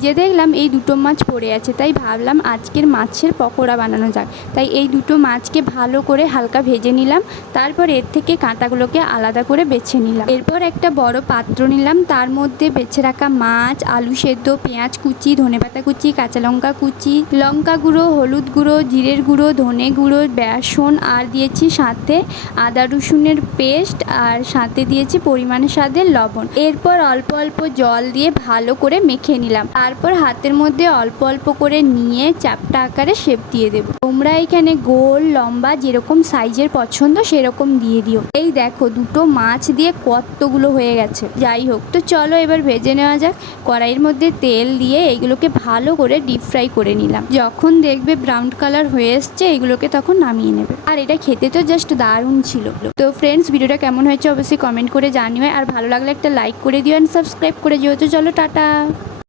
ফ্রিজে দেখলাম এই দুটো মাছ পড়ে আছে, তাই ভাবলাম আজকের মাছের পকোড়া বানানো যাক। তাই এই দুটো মাছকে ভালো করে হালকা ভেজে নিলাম, তারপর এর থেকে কাঁটাগুলোকে আলাদা করে বেছে নিলাম। এরপর একটা বড় পাত্র নিলাম, তার মধ্যে বেছে রাখা মাছ, আলু সেদ্ধ, পেঁয়াজ কুচি, ধনেপাতা কুচি, কাঁচা লঙ্কা কুচি, লঙ্কা গুঁড়ো, হলুদ গুঁড়ো, জিরের গুঁড়ো, ধনে গুঁড়ো, বেসন, আর দিয়েছি সাথে আদা রসুনের পেস্ট, আর সাথে দিয়েছি পরিমাণে স্বাদের লবণ। এরপর অল্প অল্প জল দিয়ে ভালো করে মেখে নিলাম। তারপর হাতের মধ্যে অল্প অল্প করে নিয়ে চ্যাপ্টা আকারে শেপ দিয়ে দেব। তোমরা এখানে গোল লম্বা যেরকম সাইজের পছন্দ সেরকম দিয়ে দিও। এই দেখো দুটো মাছ দিয়ে কতগুলো হয়ে গেছে। যাই হোক, তো চলো এবার ভেজে নেওয়া যাক। কড়াইয়ের মধ্যে তেল দিয়ে এইগুলোকে ভালো করে ডিপ ফ্রাই করে নিলাম। যখন দেখবে ব্রাউন কালার হয়ে এসছে এগুলোকে তখন নামিয়ে নেবে। আর এটা খেতে তো জাস্ট দারুণ ছিল। তো ফ্রেন্ডস, ভিডিওটা কেমন হয়েছে অবশ্যই কমেন্ট করে জানিও, আর ভালো লাগলে একটা লাইক করে দিও, অ্যান্ড সাবস্ক্রাইব করে দিও। তো চলো টাটা।